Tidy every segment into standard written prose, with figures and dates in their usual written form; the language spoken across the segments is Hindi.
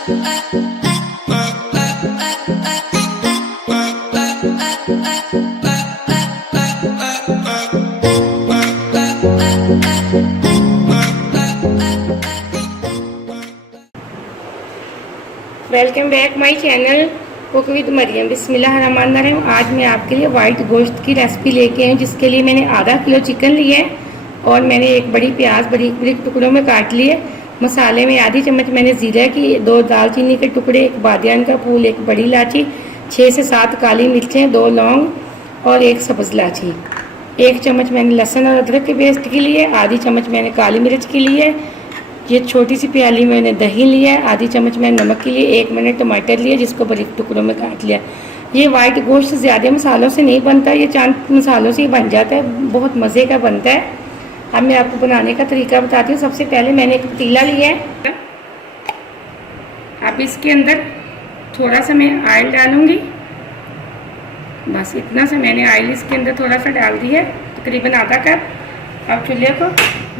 Welcome back my channel cook with Mariyam. बिस्मिल्लाहिर्रहमानिर्रहीम। आज मैं आपके लिए वाइट गोश्त की रेसिपी लेके आई हूँ, जिसके लिए मैंने आधा किलो चिकन लिया है और मैंने एक बड़ी प्याज बड़ी टुकड़ों में काट लिए। मसाले में आधी चम्मच मैंने ज़ीरा की, 2 दालचीनी के टुकड़े, 1 बादियान का फूल, 1 बड़ी इलायची, 6 से 7 काली मिर्चें, 2 लौंग और 1 सब्ज़ इलायची। 1 चम्मच मैंने लहसुन और अदरक के पेस्ट के लिए, आधी चम्मच मैंने काली मिर्च के लिए, ये छोटी सी प्याली मैंने दही लिया है, आधी चम्मच मैंने नमक के लिए, 1 मैंने टमाटर लिया जिसको बारीक टुकड़ों में काट लिया। ये वाइट गोश्त ज़्यादा मसालों से नहीं बनता, ये चंद मसालों से ही बन जाता है, बहुत मज़े का बनता है। अब मैं आपको बनाने का तरीका बताती हूँ। सबसे पहले मैंने एक पतीला लिया है, अब इसके अंदर थोड़ा सा मैं ऑयल डालूँगी, बस इतना सा मैंने ऑयल इसके अंदर थोड़ा सा डाल दिया, तकरीबन आधा कप। अब चूल्हे को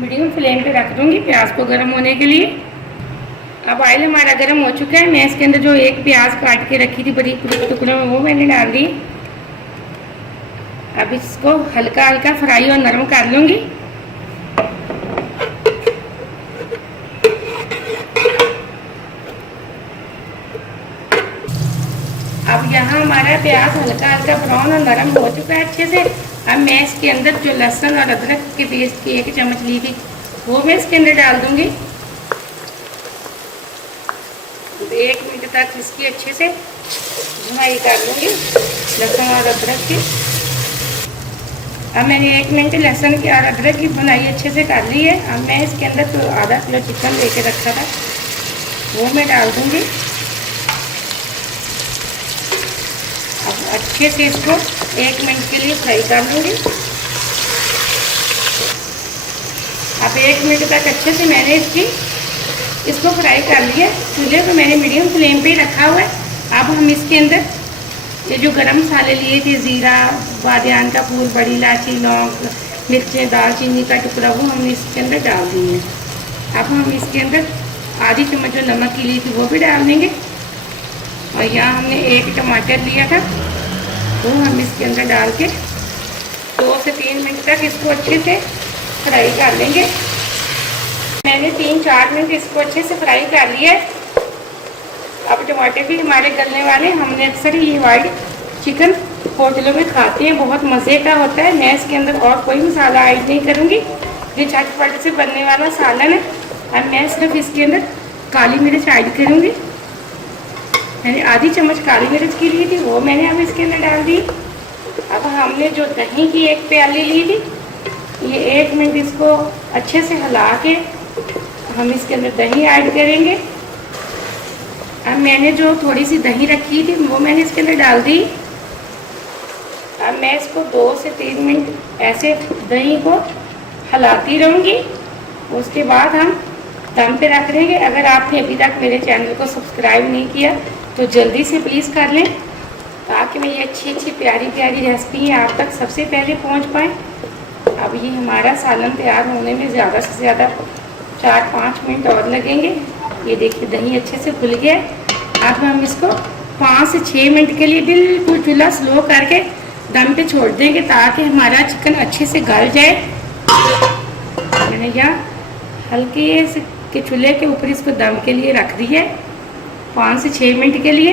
मीडियम फ्लेम पे रख दूँगी प्याज को गर्म होने के लिए। अब ऑयल हमारा गर्म हो चुका है, मैं इसके अंदर जो एक प्याज काट के रखी थी बड़ी टुकड़ों में, वो मैंने डाल दी। अब इसको हल्का हल्का फ्राई और नरम कर लूँगी। अब यहाँ हमारा प्याज हल्का हल्का ब्राउन और नरम हो चुका है अच्छे से। अब मैं इसके अंदर जो लहसुन और अदरक के पेस्ट की 1 चम्मच ली थी वो मैं इसके अंदर डाल दूंगी। 1 मिनट तक इसकी अच्छे से भुनाई कर लूँगी लहसुन और अदरक की। अब मैंने 1 मिनट लहसुन की और अदरक की भुनाई अच्छे से कर ली है। अब मैं इसके अंदर जो आधा किलो चिकन लेके रखा था वो मैं डाल दूँगी। अब अच्छे से इसको 1 मिनट के लिए फ्राई कर लूँगी। अब 1 मिनट तक अच्छे से मैंने इसको फ्राई कर लिया। चूल्हे को मैंने मीडियम फ्लेम पे ही रखा हुआ है। अब हम इसके अंदर ये जो गरम मसाले लिए थे, ज़ीरा, बादियान का फूल, बड़ी इलायची, लौंग, मिर्चें, दालचीनी का टुकड़ा, वो हमने इसके अंदर डाल दिए हैं। अब हम इसके अंदर आधी चम्मच जो नमक की ली थी वो भी डाल देंगे और यहाँ हमने 1 टमाटर लिया था वो हम इसके अंदर डाल के 2 से 3 मिनट तक इसको अच्छे से फ्राई कर लेंगे। मैंने 3-4 मिनट इसको अच्छे से फ्राई कर लिया है। अब टमाटर भी हमारे गलने वाले। हमने अक्सर ये वाइट चिकन होटलों में खाते हैं, बहुत मज़े का होता है। मैं इसके अंदर और कोई मसाला ऐड नहीं करूँगी, ये झटपट से बनने वाला सालन है। अब मैं सिर्फ इसके अंदर काली मिर्च ऐड करूँगी। मैंने आधी चम्मच काली मिर्च की ली थी वो मैंने अब इसके अंदर डाल दी। अब हमने जो दही की 1 प्याली ली थी, ये 1 मिनट इसको अच्छे से हिला के हम इसके अंदर दही ऐड करेंगे। अब मैंने जो थोड़ी सी दही रखी थी वो मैंने इसके अंदर डाल दी। अब मैं इसको 2 से 3 मिनट ऐसे दही को हिलाती रहूँगी। उसके बाद हम दम पे रख देंगे। अगर आपने अभी तक मेरे चैनल को सब्सक्राइब नहीं किया तो जल्दी से प्लीज़ कर लें, ताकि मैं ये अच्छी प्यारी रेसिपी आप तक सबसे पहले पहुंच पाए। अब ये हमारा सालन तैयार होने में ज़्यादा से ज़्यादा 4-5 मिनट और लगेंगे। ये देखिए दही अच्छे से खुल गया है। अब हम इसको 5 से 6 मिनट के लिए बिल्कुल चूल्हा स्लो करके दम पे छोड़ देंगे, ताकि हमारा चिकन अच्छे से गल जाए। मैंने यहाँ हल्के से के चूल्हे के ऊपर इसको दम के लिए रख दिया है 5 से 6 मिनट के लिए।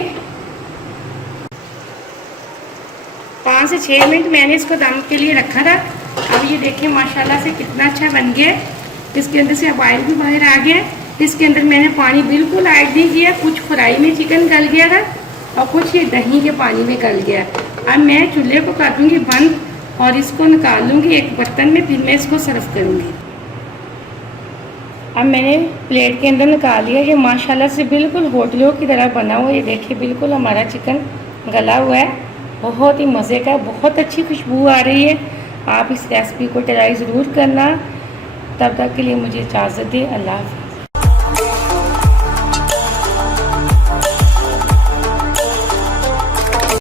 5 से 6 मिनट मैंने इसको दम के लिए रखा था। अब ये देखिए माशाल्लाह से कितना अच्छा बन गया है। इसके अंदर से अब ऑयल भी बाहर आ गया है। इसके अंदर मैंने पानी बिल्कुल ऐड नहीं किया, कुछ फ्राई में चिकन गल गया था और कुछ ये दही के पानी में गल गया। अब मैं चूल्हे को कर दूँगी बंद और इसको निकाल लूँगी एक बर्तन में, फिर मैं इसको सर्व करूँगी। अब मैंने प्लेट के अंदर निकाल लिया। ये माशाल्लाह से बिल्कुल होटलों की तरह बना हुआ है। ये देखिए बिल्कुल हमारा चिकन गला हुआ है, बहुत ही मज़े का, बहुत अच्छी खुशबू आ रही है। आप इस रेसिपी को ट्राई ज़रूर करना। तब तक के लिए मुझे इजाज़त दें। अल्लाह हाफ़िज़।